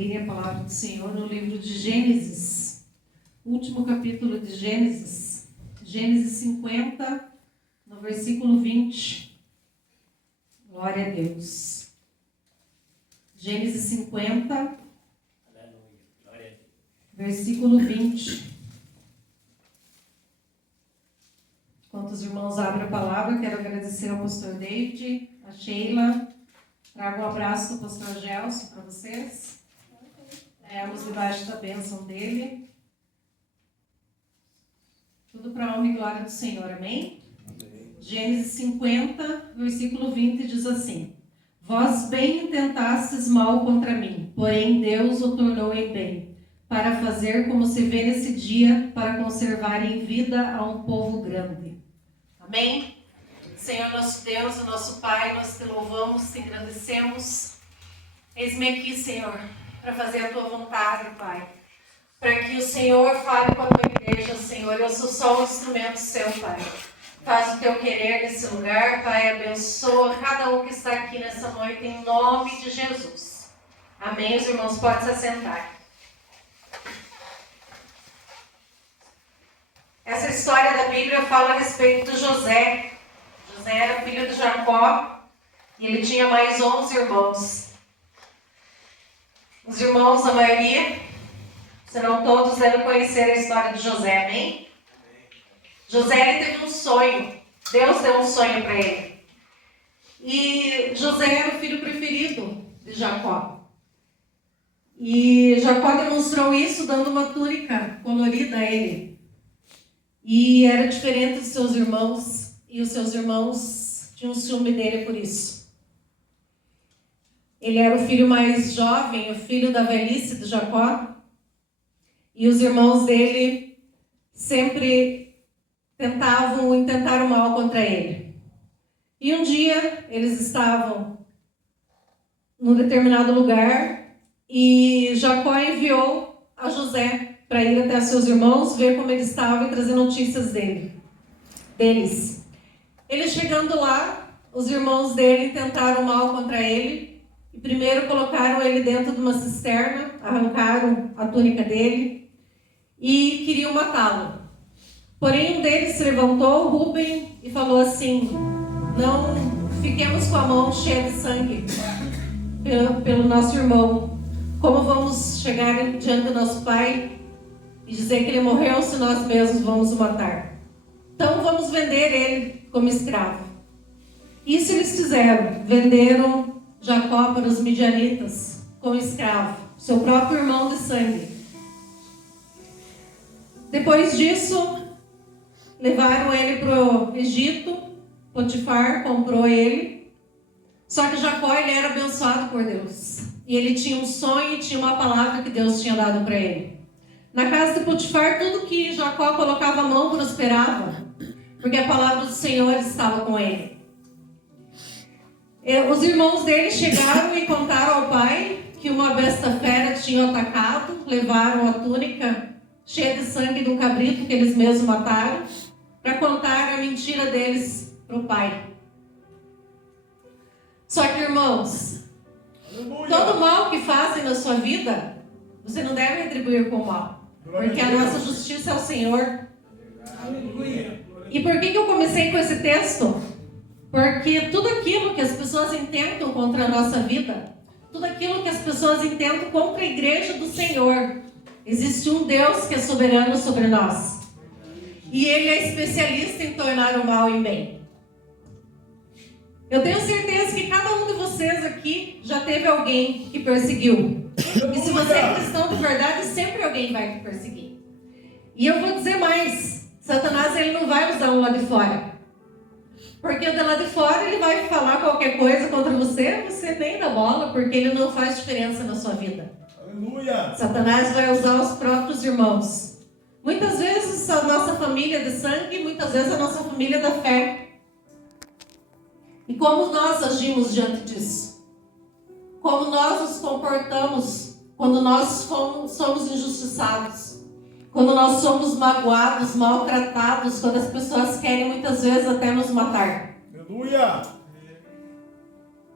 abrirem a palavra do Senhor no livro de Gênesis, último capítulo de Gênesis, Gênesis 50, no versículo 20. Glória a Deus. Gênesis 50, versículo 20. Enquanto os irmãos abrem a palavra, quero agradecer ao pastor David, a Sheila. Trago um abraço do pastor Gelson para vocês. Estamos debaixo da bênção dele. Tudo para a honra e glória do Senhor, amém? Amém. Gênesis 50, versículo 20 diz assim: Vós bem intentastes mal contra mim, porém Deus o tornou em bem, para fazer como se vê nesse dia, para conservar em vida a um povo grande. Amém? Senhor nosso Deus, o nosso Pai, nós te louvamos, te engrandecemos. Eis-me aqui, Senhor, para fazer a tua vontade, Pai. Para que o Senhor fale com a tua igreja, Senhor. Eu sou só um instrumento seu, Pai. Faz o teu querer nesse lugar, Pai. Abençoa cada um que está aqui nessa noite, em nome de Jesus. Amém? Os irmãos podem se assentar. Essa história da Bíblia fala a respeito de José. José era filho de Jacó e ele tinha mais 11 irmãos. Os irmãos, a maioria, se não todos, devem conhecer a história de José, amém? José ele teve um sonho. Deus deu um sonho para ele. E José era o filho preferido de Jacó. E Jacó demonstrou isso dando uma túnica colorida a ele. E era diferente dos seus irmãos. E os seus irmãos tinham ciúme dele por isso. Ele era o filho mais jovem, o filho da velhice de Jacó. E os irmãos dele sempre intentaram mal contra ele. E um dia eles estavam num determinado lugar e Jacó enviou a José para ir até seus irmãos, ver como eles estavam e trazer notícias deles. Ele chegando lá, os irmãos dele tentaram mal contra ele e primeiro colocaram ele dentro de uma cisterna, arrancaram a túnica dele e queriam matá-lo. Porém, um deles se levantou, Rubem, e falou assim: não fiquemos com a mão cheia de sangue pelo nosso irmão. Como vamos chegar diante do nosso pai e dizer que ele morreu se nós mesmos vamos o matar? Então vamos vender ele como escravo. Isso eles fizeram. Venderam Jacó para os midianitas como escravo, seu próprio irmão de sangue. Depois disso, levaram ele para o Egito. Potifar comprou ele. Só que Jacó ele era abençoado por Deus. E ele tinha um sonho e tinha uma palavra que Deus tinha dado para ele. Na casa de Potifar, tudo que Jacó colocava a mão prosperava, porque a palavra do Senhor estava com ele. Os irmãos dele chegaram e contaram ao pai que uma besta fera tinha atacado, levaram a túnica cheia de sangue do cabrito que eles mesmos mataram, para contar a mentira deles para o pai. Só que, irmãos, todo mal que fazem na sua vida, você não deve retribuir com o mal, porque a nossa justiça é o Senhor. Aleluia. E por que eu comecei com esse texto? Porque tudo aquilo que as pessoas intentam contra a nossa vida, tudo aquilo que as pessoas intentam contra a igreja do Senhor, existe um Deus que é soberano sobre nós. E Ele é especialista em tornar o mal em bem. Eu tenho certeza que cada um de vocês aqui já teve alguém que perseguiu. E se você é cristão de verdade, sempre alguém vai te perseguir. E eu vou dizer mais. Satanás ele não vai usar um lá de fora. Porque o de lá de fora ele vai falar qualquer coisa contra você, você nem dá bola, porque ele não faz diferença na sua vida. Aleluia! Satanás vai usar os próprios irmãos. Muitas vezes a nossa família de sangue, muitas vezes a nossa família da fé. E como nós agimos diante disso? Como nós nos comportamos quando nós somos injustiçados? Quando nós somos magoados, maltratados, quando as pessoas querem muitas vezes até nos matar. Aleluia!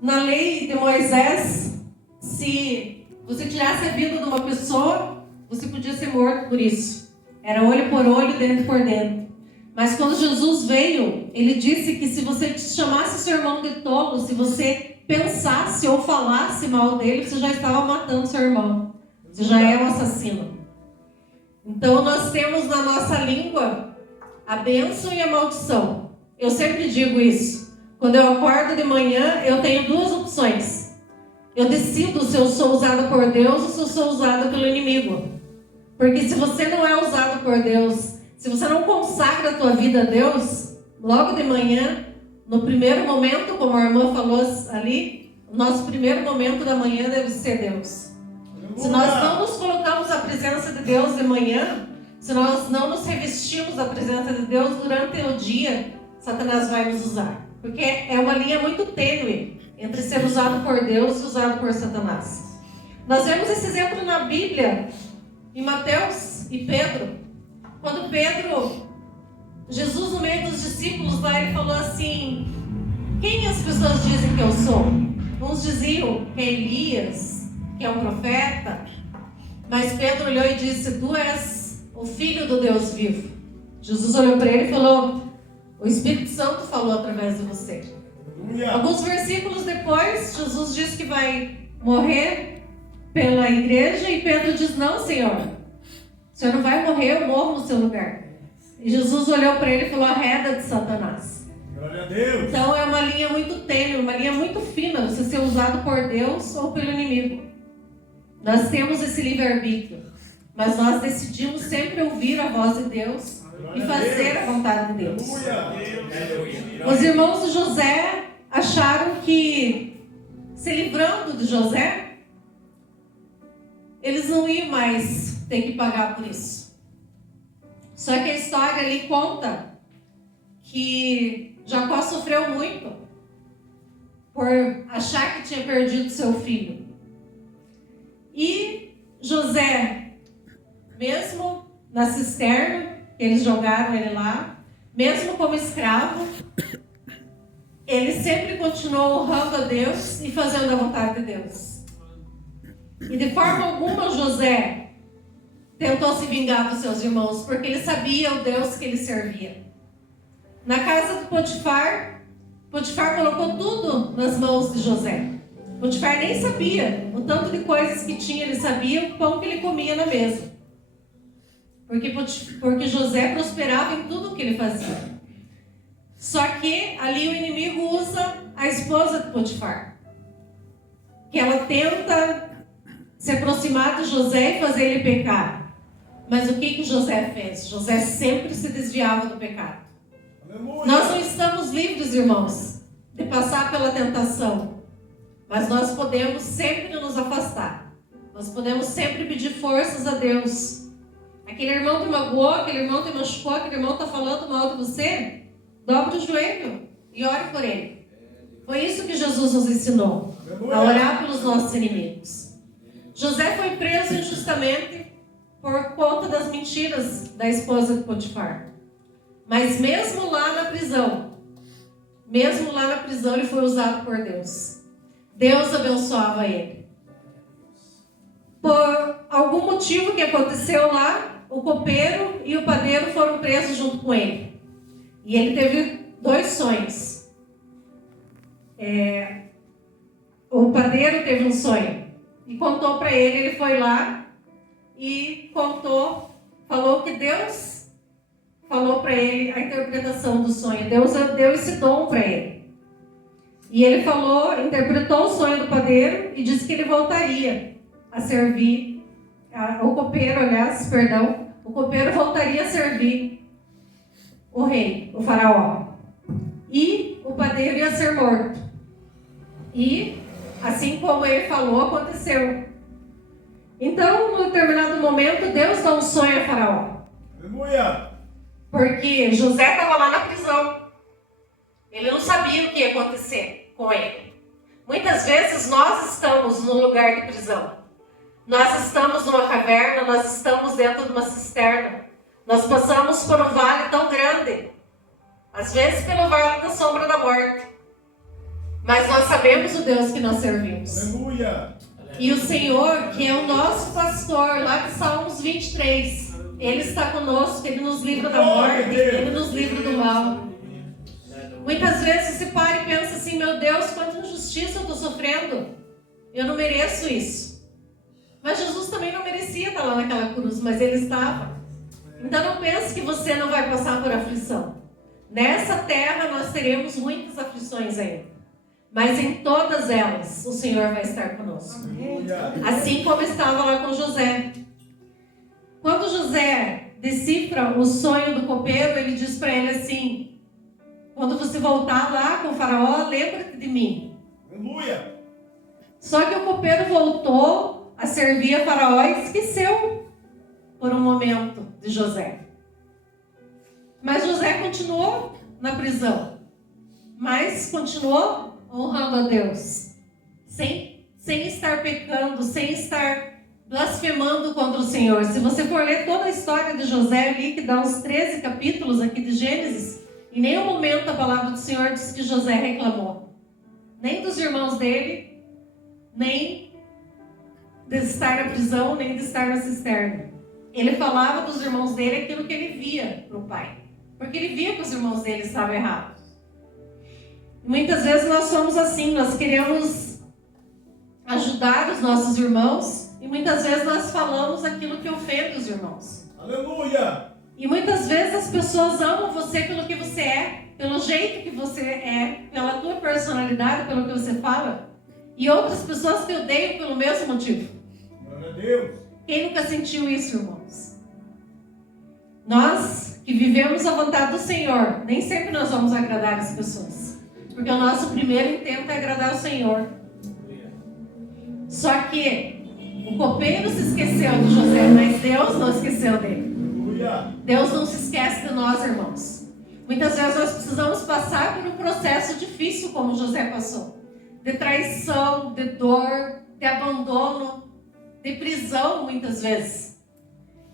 Na lei de Moisés, se você tirasse a vida de uma pessoa, você podia ser morto por isso. Era olho por olho, dente por dente. Mas quando Jesus veio, ele disse que se você chamasse seu irmão de tolo, se você pensasse ou falasse mal dele, você já estava matando seu irmão. Você já é um assassino. Então nós temos na nossa língua a bênção e a maldição. Eu sempre digo isso. Quando eu acordo de manhã, eu tenho duas opções. Eu decido se eu sou usada por Deus ou se eu sou usada pelo inimigo. Porque se você não é usado por Deus, se você não consagra a tua vida a Deus, logo de manhã, no primeiro momento, como a irmã falou ali, o nosso primeiro momento da manhã deve ser Deus. Se nós não nos colocamos à presença de Deus de manhã, se nós não nos revestimos da presença de Deus durante o dia, Satanás vai nos usar. Porque é uma linha muito tênue entre ser usado por Deus e usado por Satanás. Nós vemos esse exemplo na Bíblia, em Mateus e Pedro. Quando Pedro, Jesus no meio dos discípulos lá, ele falou assim: quem as pessoas dizem que eu sou? Uns diziam que é Elias, que é um profeta. Mas Pedro olhou e disse: tu és o Filho do Deus vivo. Jesus olhou para ele e falou: o Espírito Santo falou através de você. Alguns versículos depois, Jesus diz que vai morrer pela igreja e Pedro diz: não, Senhor, o Senhor não vai morrer, eu morro no seu lugar. E Jesus olhou para ele e falou: arreda de Satanás. Glória a Deus. Então é uma linha muito tênue, uma linha muito fina, você ser usado por Deus ou pelo inimigo. Nós temos esse livre-arbítrio, mas nós decidimos sempre ouvir a voz de Deus e fazer a vontade de Deus. Os irmãos de José acharam que, se livrando de José, eles não iam mais ter que pagar por isso. Só que a história ali conta que Jacó sofreu muito por achar que tinha perdido seu filho. E José, mesmo na cisterna, eles jogaram ele lá, mesmo como escravo, ele sempre continuou honrando a Deus e fazendo a vontade de Deus. E de forma alguma José tentou se vingar dos seus irmãos, porque ele sabia o Deus que ele servia. Na casa de Potifar, Potifar colocou tudo nas mãos de José. Potifar nem sabia o tanto de coisas que tinha, ele sabia o pão que ele comia na mesa. Porque José prosperava em tudo o que ele fazia. Só que ali o inimigo usa a esposa de Potifar, que ela tenta se aproximar de José e fazer ele pecar. Mas o que José fez? José sempre se desviava do pecado. Aleluia. Nós não estamos livres, irmãos, de passar pela tentação. Mas nós podemos sempre nos afastar. Nós podemos sempre pedir forças a Deus. Aquele irmão te magoou, aquele irmão te machucou, aquele irmão está falando mal de você. Dobre o joelho e ore por ele. Foi isso que Jesus nos ensinou. A orar pelos nossos inimigos. José foi preso injustamente por conta das mentiras da esposa de Potifar. Mas mesmo lá na prisão, ele foi usado por Deus. Deus abençoava ele. Por algum motivo que aconteceu lá, o copeiro e o padeiro foram presos junto com ele. E ele teve 2 sonhos. O padeiro teve um sonho e contou para ele. Ele foi lá e falou que Deus falou para ele a interpretação do sonho. Deus deu esse dom para ele. E ele interpretou o sonho do padeiro e disse que ele voltaria a servir, o copeiro voltaria a servir o rei, o faraó. E o padeiro ia ser morto. E, assim como ele falou, aconteceu. Então, num determinado momento, Deus dá um sonho a faraó. Aleluia! Porque José estava lá na prisão. Ele não sabia o que ia acontecer com ele. Muitas vezes nós estamos no lugar de prisão. Nós estamos numa caverna, nós estamos dentro de uma cisterna. Nós passamos por um vale tão grande. Às vezes pelo vale da sombra da morte. Mas nós sabemos o Deus que nós servimos. Aleluia! E o Senhor, que é o nosso pastor, lá de Salmos 23, Ele está conosco, Ele nos livra da morte, Ele nos livra do mal. Muitas vezes você para e pensa assim, meu Deus, quanta injustiça eu estou sofrendo. Eu não mereço isso. Mas Jesus também não merecia estar lá naquela cruz, mas Ele estava. Então não pense que você não vai passar por aflição. Nessa terra nós teremos muitas aflições ainda. Mas em todas elas o Senhor vai estar conosco. Assim como estava lá com José. Quando José decifra o sonho do copeiro, ele diz para ele assim: quando você voltar lá com o faraó, lembra-te de mim. Aleluia. Só que o copeiro voltou a servir a faraó e esqueceu por um momento de José. Mas José continuou na prisão. Mas continuou honrando a Deus. Sem estar pecando, sem estar blasfemando contra o Senhor. Se você for ler toda a história de José ali, que dá uns 13 capítulos aqui de Gênesis, em nenhum momento a palavra do Senhor diz que José reclamou. Nem dos irmãos dele, nem de estar na prisão, nem de estar na cisterna. Ele falava dos irmãos dele aquilo que ele via para o pai. Porque ele via que os irmãos dele estavam errados. Muitas vezes nós somos assim, nós queremos ajudar os nossos irmãos e muitas vezes nós falamos aquilo que ofende os irmãos. Aleluia. E muitas vezes as pessoas amam você pelo que você é, pelo jeito que você é, pela tua personalidade, pelo que você fala. E outras pessoas te odeiam pelo mesmo motivo. Glória a Deus. Quem nunca sentiu isso, irmãos? Nós que vivemos a vontade do Senhor, nem sempre nós vamos agradar as pessoas. Porque o nosso primeiro intento é agradar o Senhor. Só que o copeiro se esqueceu de José, mas Deus não esqueceu dele. Deus não se esquece de nós, irmãos. Muitas vezes nós precisamos passar por um processo difícil, como José passou. De traição, de dor, de abandono, de prisão, muitas vezes.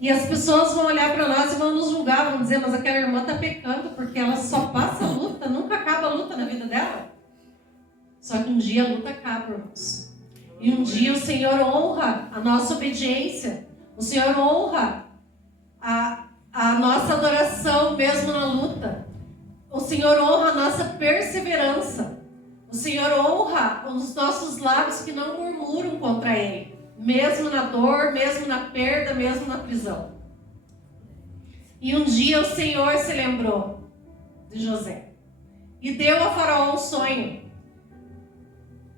E as pessoas vão olhar para nós e vão nos julgar, vão dizer, mas aquela irmã está pecando porque ela só passa a luta, nunca acaba a luta na vida dela. Só que um dia a luta acaba, irmãos. E um dia o Senhor honra a nossa obediência. O Senhor honra a nossa adoração mesmo na luta. O Senhor honra a nossa perseverança. O Senhor honra os nossos lábios que não murmuram contra Ele. Mesmo na dor, mesmo na perda, mesmo na prisão. E um dia o Senhor se lembrou de José. E deu a Faraó um sonho.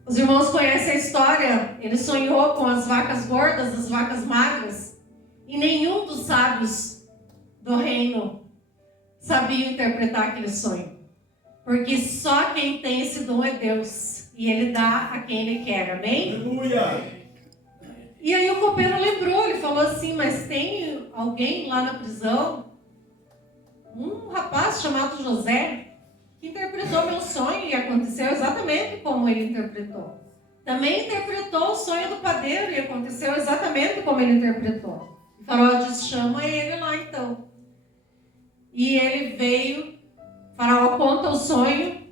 Os irmãos conhecem a história. Ele sonhou com as vacas gordas, as vacas magras. E nenhum dos sábios do reino sabia interpretar aquele sonho. Porque só quem tem esse dom é Deus. E Ele dá a quem Ele quer. Amém? Aleluia. E aí o copeiro lembrou, ele falou assim, mas tem alguém lá na prisão, um rapaz chamado José, que interpretou meu sonho e aconteceu exatamente como ele interpretou. Também interpretou o sonho do padeiro e aconteceu exatamente como ele interpretou. O faraó disse, chama ele lá então. E ele veio, o faraó conta o sonho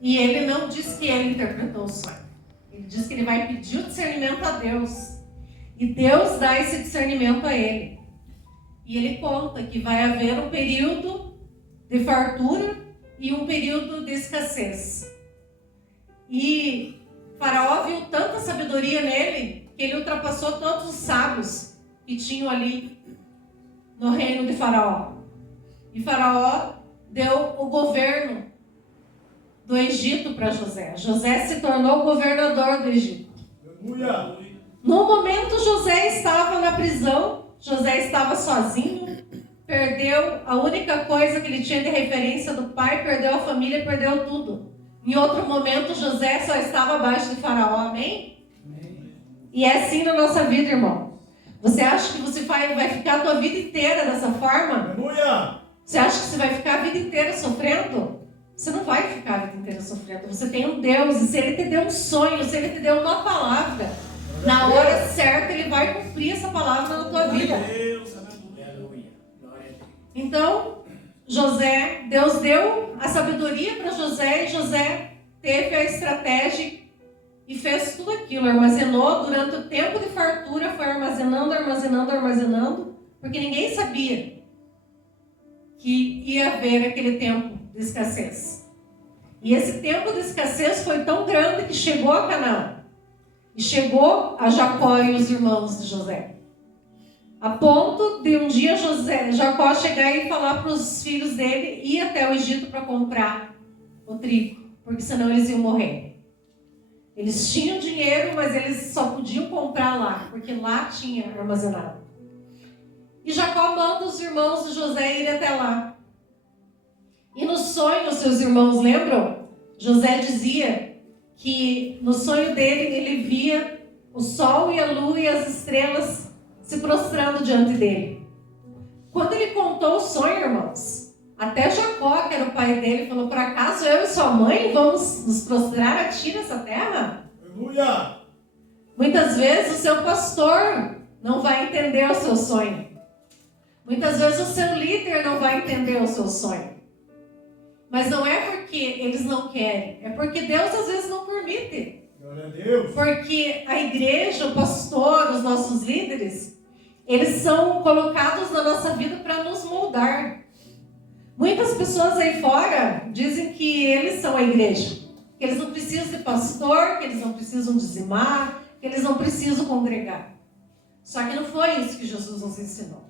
e ele não diz que ele interpretou o sonho. Ele diz que ele vai pedir o discernimento a Deus. E Deus dá esse discernimento a ele. E ele conta que vai haver um período de fartura e um período de escassez. E Faraó viu tanta sabedoria nele que ele ultrapassou todos os sábios que tinham ali no reino de Faraó. E Faraó deu o governo do Egito para José. José se tornou governador do Egito. Aleluia. No momento José estava na prisão, José estava sozinho, perdeu a única coisa que ele tinha de referência do pai, perdeu a família, perdeu tudo. Em outro momento José só estava abaixo de Faraó, amém? Amém. E é assim na nossa vida, irmão. Você acha que você vai ficar a tua vida inteira dessa forma? Aleluia. Você acha que você vai ficar a vida inteira sofrendo? Você não vai ficar a vida inteira sofrendo. Você tem um Deus, e se Ele te deu um sonho, se Ele te deu uma palavra, na hora certa Ele vai cumprir essa palavra na tua vida. Então, Deus deu a sabedoria para José, e José teve a estratégia e fez tudo aquilo, armazenou durante o tempo de fartura, foi armazenando, porque ninguém sabia que ia haver aquele tempo de escassez. E esse tempo de escassez foi tão grande que chegou a Canaã. E chegou a Jacó e os irmãos de José. A ponto de um dia Jacó chegar e falar para os filhos dele ir até o Egito para comprar o trigo, porque senão eles iam morrer. Eles tinham dinheiro, mas eles só podiam comprar lá, porque lá tinha armazenado. E Jacó manda os irmãos de José ir até lá. E no sonho, seus irmãos lembram? José dizia que no sonho dele ele via o sol e a lua e as estrelas se prostrando diante dele. Quando ele contou o sonho, irmãos, até Jacó, que era o pai dele, falou: por acaso eu e sua mãe vamos nos prostrar a ti nessa terra? Aleluia. Muitas vezes o seu pastor não vai entender o seu sonho. Muitas vezes o seu líder não vai entender o seu sonho. Mas não é porque eles não querem, é porque Deus às vezes não permite. Glória a Deus. Porque a igreja, o pastor, os nossos líderes, eles são colocados na nossa vida para nos moldar. Muitas pessoas aí fora dizem que eles são a igreja, que eles não precisam de pastor, que eles não precisam dizimar, que eles não precisam congregar. Só que não foi isso que Jesus nos ensinou.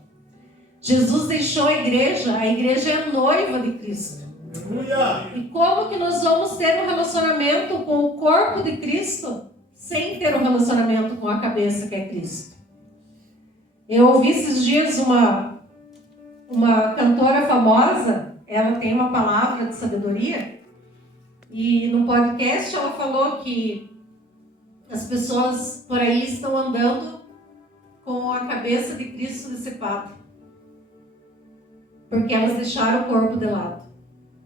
Jesus deixou a igreja é a noiva de Cristo. Aleluia. E como que nós vamos ter um relacionamento com o corpo de Cristo sem ter um relacionamento com a cabeça que é Cristo? Eu ouvi esses dias uma cantora famosa, ela tem uma palavra de sabedoria, e no podcast ela falou que as pessoas por aí estão andando com a cabeça de Cristo decepada, porque elas deixaram o corpo de lado.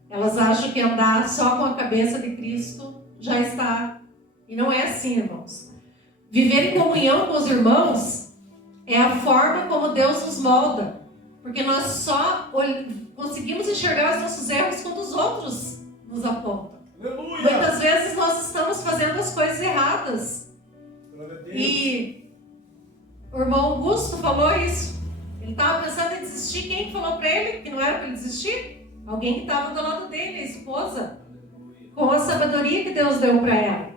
Elas acham que andar só com a cabeça de Cristo já está. E não é assim, irmãos. Viver em comunhão com os irmãos é a forma como Deus nos molda. Porque nós só conseguimos enxergar os nossos erros quando os outros nos apontam. Aleluia. Muitas vezes nós estamos fazendo as coisas erradas. Glória a Deus. E o irmão Augusto falou isso. Ele estava pensando em desistir. Quem falou para ele que não era para ele desistir? Alguém que estava do lado dele, a esposa, com a sabedoria que Deus deu para ela.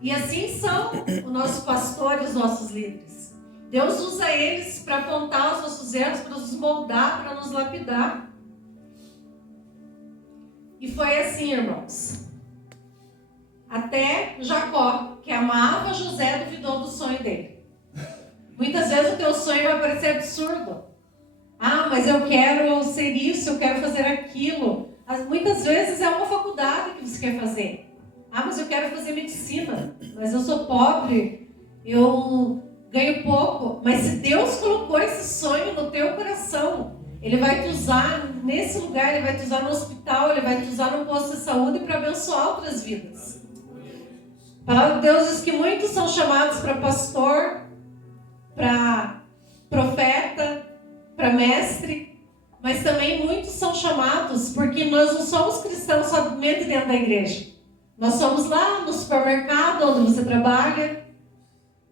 E assim são o nosso pastor e os nossos líderes. Deus usa eles para apontar os nossos erros, para nos moldar, para nos lapidar. E foi assim, irmãos. Até Jacó, que amava José, duvidou do sonho dele. Muitas vezes o teu sonho vai parecer absurdo. Ah, mas eu quero ser isso, eu quero fazer aquilo. Muitas vezes é uma faculdade que você quer fazer. Ah, mas eu quero fazer medicina, mas eu sou pobre, eu ganho pouco. Mas se Deus colocou esse sonho no teu coração, Ele vai te usar nesse lugar, Ele vai te usar no hospital, Ele vai te usar no posto de saúde para abençoar outras vidas. A palavra de Deus diz que muitos são chamados para pastor, para profeta, para mestre, mas também muitos são chamados porque nós não somos cristãos somente dentro da igreja. Nós somos lá no supermercado onde você trabalha,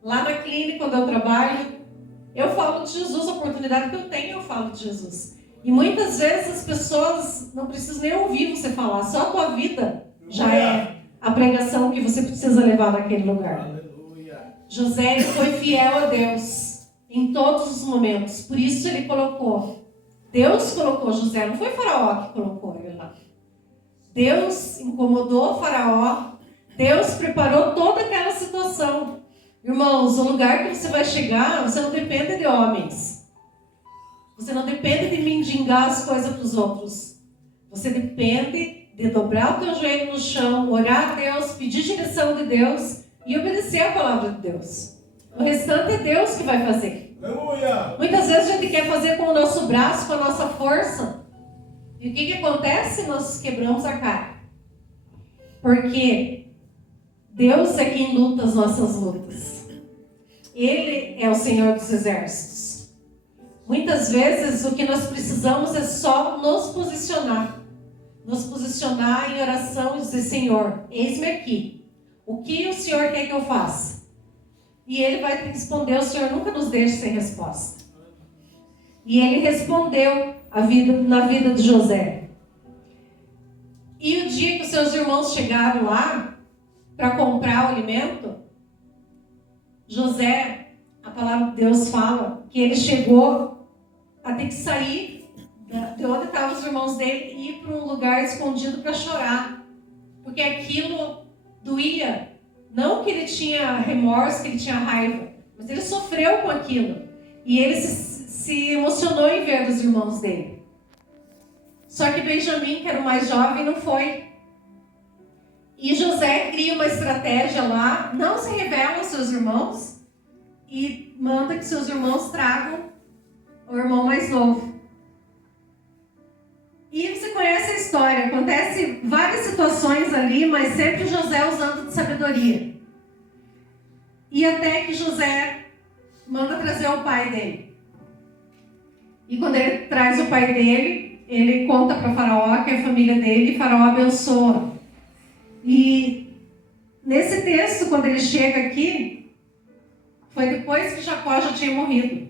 lá na clínica onde eu trabalho. Eu falo de Jesus, a oportunidade que eu tenho, eu falo de Jesus. E muitas vezes as pessoas não precisam nem ouvir você falar, só a tua vida já é a pregação que você precisa levar naquele lugar. Aleluia. José foi fiel a Deus em todos os momentos. Por isso ele colocou. Deus colocou José, não foi Faraó que colocou ele lá. Deus incomodou Faraó. Deus preparou toda aquela situação. Irmãos, o lugar que você vai chegar, você não depende de homens. Você não depende de mendigar as coisas para os outros. Você depende de dobrar o teu joelho no chão, orar a Deus, pedir direção de Deus e obedecer a palavra de Deus. O restante é Deus que vai fazer. Aleluia. Muitas vezes a gente quer fazer com o nosso braço, com a nossa força. E o que acontece? Nós quebramos a cara. Porque Deus é quem luta as nossas lutas. Ele é o Senhor dos exércitos. Muitas vezes o que nós precisamos é só nos posicionar. Nos posicionar em oração e dizer: Senhor, eis-me aqui. o que o Senhor quer que eu faça? E ele vai responder, o Senhor nunca nos deixa sem resposta. E ele respondeu na vida de José. E o dia que os seus irmãos chegaram lá para comprar o alimento, José, a palavra de Deus fala que ele chegou a ter que sair de onde estavam os irmãos dele e ir para um lugar escondido para chorar. Porque aquilo doía. Não que ele tinha remorso, que ele tinha raiva, mas ele sofreu com aquilo. E ele se emocionou em ver os irmãos dele. Só que Benjamim, que era o mais jovem, não foi. E José cria uma estratégia lá, não se revela aos seus irmãos e manda que seus irmãos tragam o irmão mais novo. E você conhece a história, acontece várias situações ali, mas sempre José usando de sabedoria. E até que José manda trazer o pai dele. E quando ele traz o pai dele, ele conta para Faraó que é a família dele, e Faraó abençoa. E nesse texto, quando ele chega aqui, foi depois que Jacó já tinha morrido.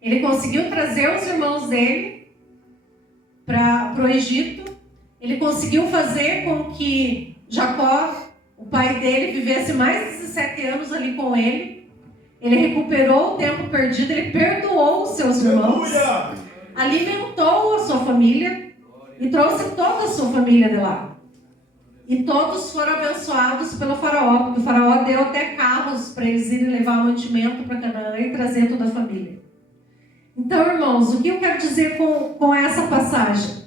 Ele conseguiu trazer os irmãos dele para o Egito. Ele conseguiu fazer com que Jacó, o pai dele, vivesse mais de 17 anos ali com ele. Ele recuperou o tempo perdido, ele perdoou os seus irmãos, alimentou a sua família e trouxe toda a sua família de lá. E todos foram abençoados pelo faraó, porque o faraó deu até carros para eles irem levar mantimento para Canaã e trazer toda a família. Então, irmãos, o que eu quero dizer com essa passagem?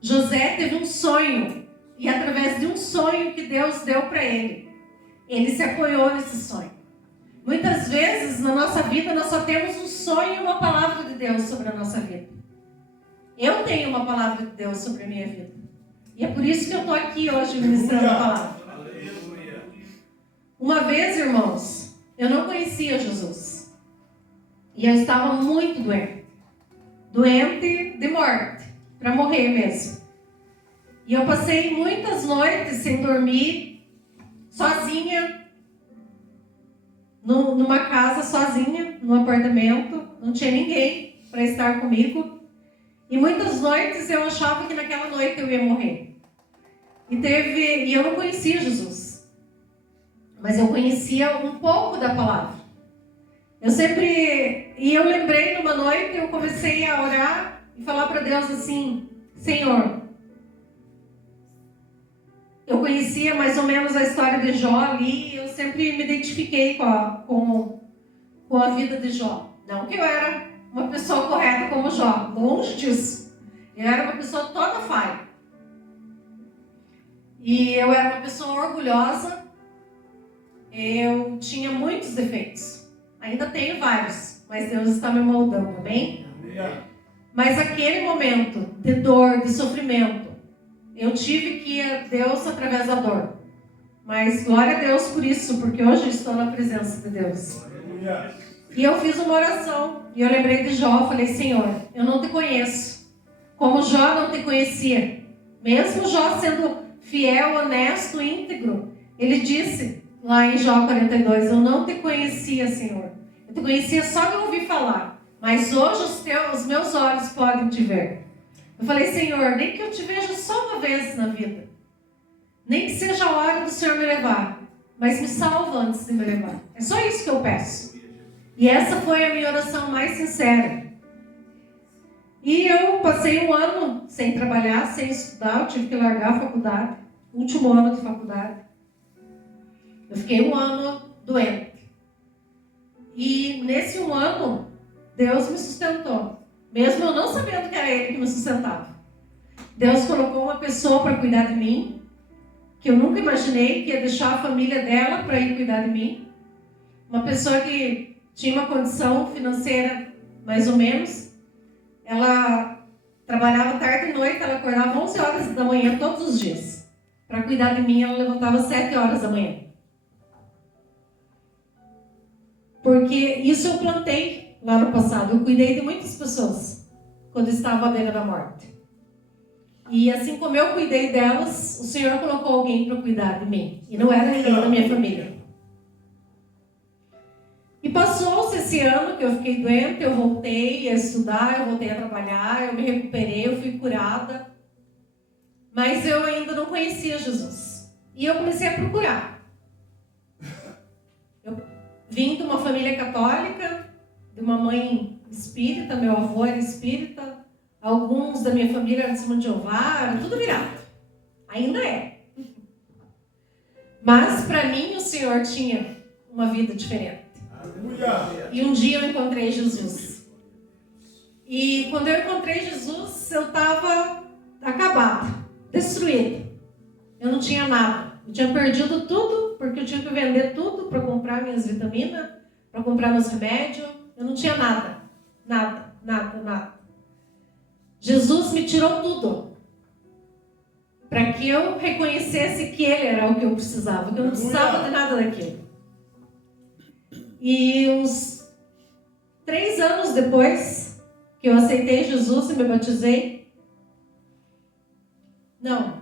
José teve um sonho, e através de um sonho que Deus deu para ele, ele se apoiou nesse sonho. Muitas vezes na nossa vida nós só temos um sonho e uma palavra de Deus sobre a nossa vida. Eu tenho uma palavra de Deus sobre a minha vida. E é por isso que eu estou aqui hoje ministrando a palavra. Uma vez, irmãos, eu não conhecia Jesus. E eu estava muito doente. Doente de morte. Para morrer mesmo. E eu passei muitas noites sem dormir, sozinha, numa casa sozinha, num apartamento. Não tinha ninguém para estar comigo. E muitas noites eu achava que naquela noite eu ia morrer. E eu não conhecia Jesus. Mas eu conhecia um pouco da palavra. E eu lembrei numa noite, eu comecei a orar e falar para Deus assim: Senhor, eu conhecia mais ou menos a história de Jó ali, eu sempre me identifiquei com a vida de Jó. Não que eu era uma pessoa correta como Jó, longe disso. Eu era uma pessoa toda falha. E eu era uma pessoa orgulhosa, eu tinha muitos defeitos. Ainda tenho vários, mas Deus está me moldando, amém? Mas aquele momento de dor, de sofrimento, eu tive que ir a Deus através da dor. Mas glória a Deus por isso, porque hoje eu estou na presença de Deus. E eu fiz uma oração, e eu lembrei de Jó, falei: Senhor, eu não te conheço, como Jó não te conhecia. Mesmo Jó sendo fiel, honesto, íntegro, ele disse lá em Jó 42, eu não te conhecia, Senhor. Eu te conhecia só de ouvir falar. Mas hoje os meus olhos podem te ver. Eu falei: Senhor, nem que eu te veja só uma vez na vida. Nem que seja a hora do Senhor me levar. Mas me salva antes de me levar. É só isso que eu peço. E essa foi a minha oração mais sincera. E eu passei um ano sem trabalhar, sem estudar. Eu tive que largar a faculdade. Último ano de faculdade. Eu fiquei um ano doente. E nesse um ano, Deus me sustentou. Mesmo eu não sabendo que era Ele que me sustentava. Deus colocou uma pessoa para cuidar de mim, que eu nunca imaginei que ia deixar a família dela para ir cuidar de mim. Uma pessoa que tinha uma condição financeira mais ou menos. Ela trabalhava tarde e noite, ela acordava 11 horas da manhã todos os dias. Para cuidar de mim, ela levantava 7 horas da manhã. Porque isso eu plantei lá no passado. Eu cuidei de muitas pessoas quando estava à beira da morte. E assim como eu cuidei delas, o Senhor colocou alguém para cuidar de mim. E não era ninguém da minha família. E passou-se esse ano que eu fiquei doente, eu voltei a estudar, eu voltei a trabalhar, eu me recuperei, eu fui curada. Mas eu ainda não conhecia Jesus. E eu comecei a procurar. Eu vim de uma família católica, de uma mãe espírita, meu avô era espírita, alguns da minha família eram de Testemunho de Jeová, era tudo virado. Ainda é. Mas para mim o Senhor tinha uma vida diferente. Aleluia. E um dia eu encontrei Jesus. E quando eu encontrei Jesus, eu estava acabada, destruída. Eu não tinha nada. Eu tinha perdido tudo, porque eu tinha que vender tudo para comprar minhas vitaminas, para comprar meus remédios. Eu não tinha nada. Nada, nada, nada. Jesus me tirou tudo. Para que eu reconhecesse que Ele era o que eu precisava, que eu não precisava de nada daquilo. E uns 3 anos depois que eu aceitei Jesus e me batizei,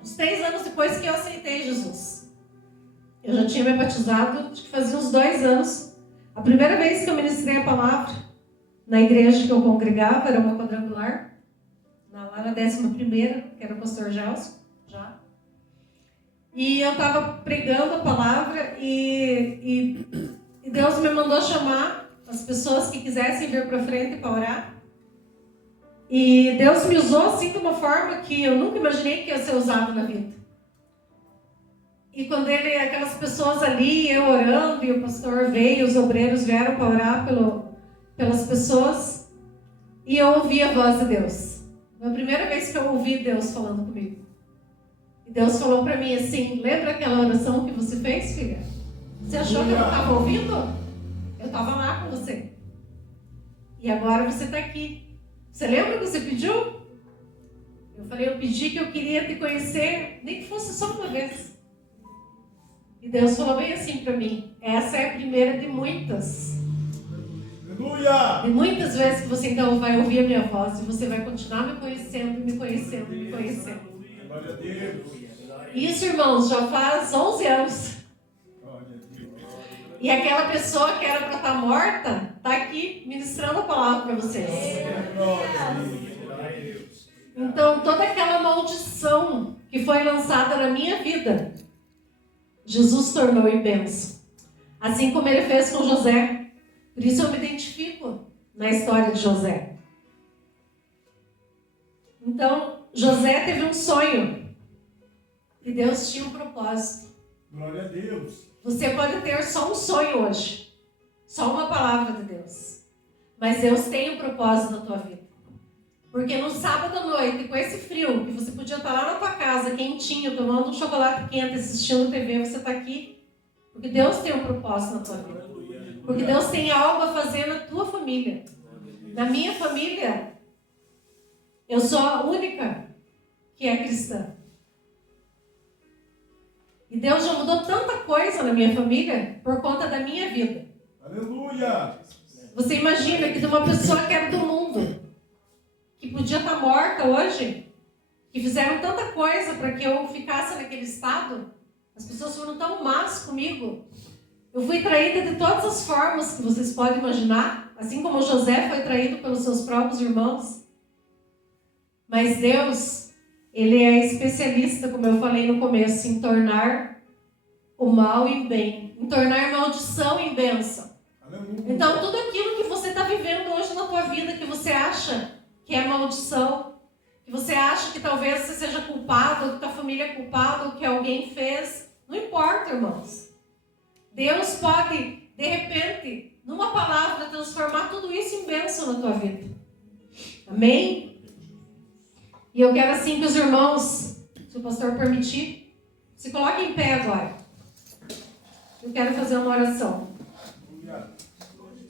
uns 3 anos depois que eu aceitei Jesus, eu já tinha me batizado, acho que fazia uns 2 anos. A primeira vez que eu ministrei a palavra na igreja que eu congregava, era uma quadrangular, lá na 11ª, que era o pastor Gelson, já. E eu estava pregando a palavra e Deus me mandou chamar as pessoas que quisessem vir para frente para orar. E Deus me usou assim de uma forma que eu nunca imaginei que ia ser usado na vida. E quando aquelas pessoas ali, eu orando, e o pastor veio, os obreiros vieram para orar pelas pessoas, e eu ouvi a voz de Deus. Foi a primeira vez que eu ouvi Deus falando comigo. E Deus falou para mim assim: lembra aquela oração que você fez, filha? Você achou que eu não estava ouvindo? Eu estava lá com você. E agora você está aqui. Você lembra que você pediu? Eu falei, eu pedi que eu queria te conhecer, nem que fosse só uma vez. E Deus falou bem assim para mim: essa é a primeira de muitas. Aleluia. De muitas vezes que você então vai ouvir a minha voz e você vai continuar me conhecendo, me conhecendo, me conhecendo. Glória a Deus. Isso, irmãos, já faz 11 anos. E aquela pessoa que era para estar morta, está aqui ministrando a palavra para vocês. Então, toda aquela maldição que foi lançada na minha vida, Jesus tornou em bênção. Assim como Ele fez com José. Por isso eu me identifico na história de José. Então, José teve um sonho. E Deus tinha um propósito. Glória a Deus. Você pode ter só um sonho hoje, só uma palavra de Deus, mas Deus tem um propósito na tua vida. Porque no sábado à noite, com esse frio, que você podia estar lá na tua casa, quentinho, tomando um chocolate quente, assistindo TV, você está aqui, porque Deus tem um propósito na tua vida. Porque Deus tem algo a fazer na tua família. Na minha família, eu sou a única que é cristã. E Deus já mudou tanta coisa na minha família por conta da minha vida. Aleluia. Você imagina que de uma pessoa que era do mundo, que podia estar morta hoje, que fizeram tanta coisa para que eu ficasse naquele estado, as pessoas foram tão más comigo. Eu fui traída de todas as formas que vocês podem imaginar, assim como José foi traído pelos seus próprios irmãos. Mas Deus, Ele é especialista, como eu falei no começo, em tornar o mal em bem, em tornar maldição em bênção. Aleluia. Então, tudo aquilo que você está vivendo hoje na tua vida, que você acha que é maldição, que você acha que talvez você seja culpado, ou que tua família é culpada, ou que alguém fez, não importa, irmãos. Deus pode, de repente, numa palavra, transformar tudo isso em bênção na tua vida. Amém? E eu quero assim que os irmãos, se o pastor permitir, se coloquem em pé agora. Eu quero fazer uma oração.